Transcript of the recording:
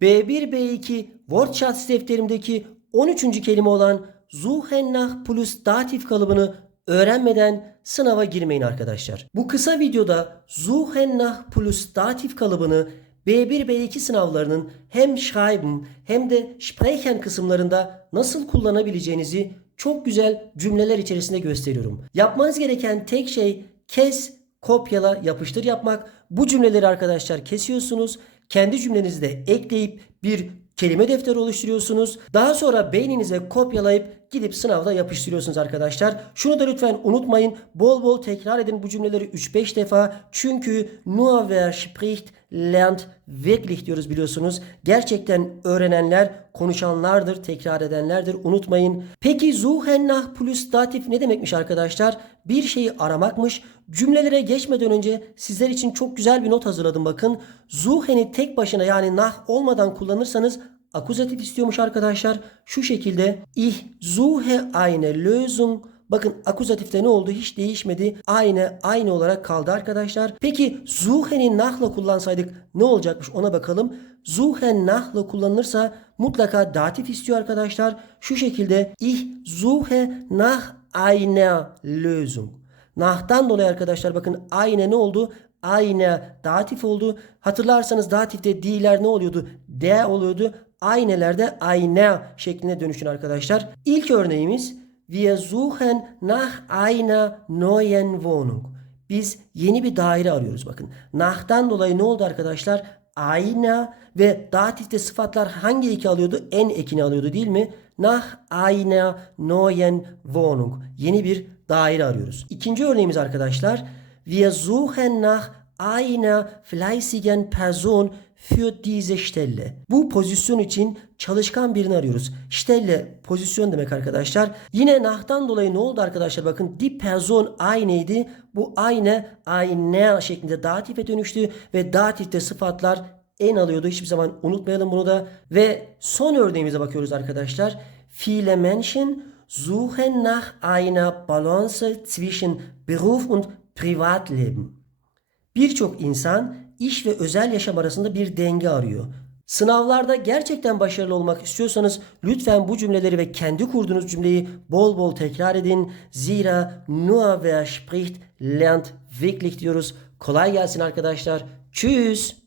B1 B2 Wortschatz defterimdeki 13. kelime olan suchen nach plus datif kalıbını öğrenmeden sınava girmeyin arkadaşlar. Bu kısa videoda suchen nach plus datif kalıbını B1 B2 sınavlarının hem schreiben hem de sprechen kısımlarında nasıl kullanabileceğinizi çok güzel cümleler içerisinde gösteriyorum. Yapmanız gereken tek şey kes, kopyala, yapıştır yapmak. Bu cümleleri arkadaşlar kesiyorsunuz. Kendi cümlenizi de ekleyip bir kelime defteri oluşturuyorsunuz. Daha sonra beyninize kopyalayıp gidip sınavda yapıştırıyorsunuz arkadaşlar. Şunu da lütfen unutmayın. Bol bol tekrar edin bu cümleleri 3-5 defa. Çünkü nur wer spricht lernt wirklich diyoruz biliyorsunuz. Gerçekten öğrenenler konuşanlardır, tekrar edenlerdir. Unutmayın. Peki suchen nach plus datif ne demekmiş arkadaşlar? Bir şeyi aramakmış. Cümlelere geçmeden önce sizler için çok güzel bir not hazırladım bakın. Suchen'i tek başına yani nah olmadan kullanırsanız akuzatif istiyormuş arkadaşlar. Şu şekilde ich suche eine Lösung Bakın akuzatifte ne oldu? Hiç değişmedi. Aynı aynı olarak kaldı arkadaşlar. Peki suhen'i nahla kullansaydık ne olacakmış ona bakalım. Suchen nahla kullanılırsa mutlaka datif istiyor arkadaşlar. Şu şekilde ich suche nach einer Lösung. Nah'tan dolayı arkadaşlar bakın aynı ne oldu? Aynı datif oldu. Hatırlarsanız datifte di'ler ne oluyordu? D oluyordu. Aynelerde ayna şeklinde dönüşün arkadaşlar. İlk örneğimiz Wir suchen nach einer neuen Wohnung. Biz yeni bir daire arıyoruz bakın. Nach'tan dolayı ne oldu arkadaşlar? Eine ve datifte sıfatlar hangi eki alıyordu? En ekini alıyordu değil mi? Nach einer neuen Wohnung. Yeni bir daire arıyoruz. İkinci örneğimiz arkadaşlar. Wir suchen nach einer fleißigen Person für diese Stelle. Bu pozisyon için çalışkan birini arıyoruz. Stelle pozisyon demek arkadaşlar. Yine nahtan dolayı ne oldu arkadaşlar? Bakın die Person aynıydı. Bu aynı eine şeklinde datife dönüştü ve datifte sıfatlar en alıyordu. Hiçbir zaman unutmayalım bunu da. Ve son örneğimize bakıyoruz arkadaşlar. Viele Menschen suchen nach einer Balance zwischen Beruf und Privatleben. Birçok insan iş ve özel yaşam arasında bir denge arıyor. Sınavlarda gerçekten başarılı olmak istiyorsanız lütfen bu cümleleri ve kendi kurduğunuz cümleyi bol bol tekrar edin. Zira nur wer spricht lernt wirklich diyoruz. Kolay gelsin arkadaşlar. Tschüss.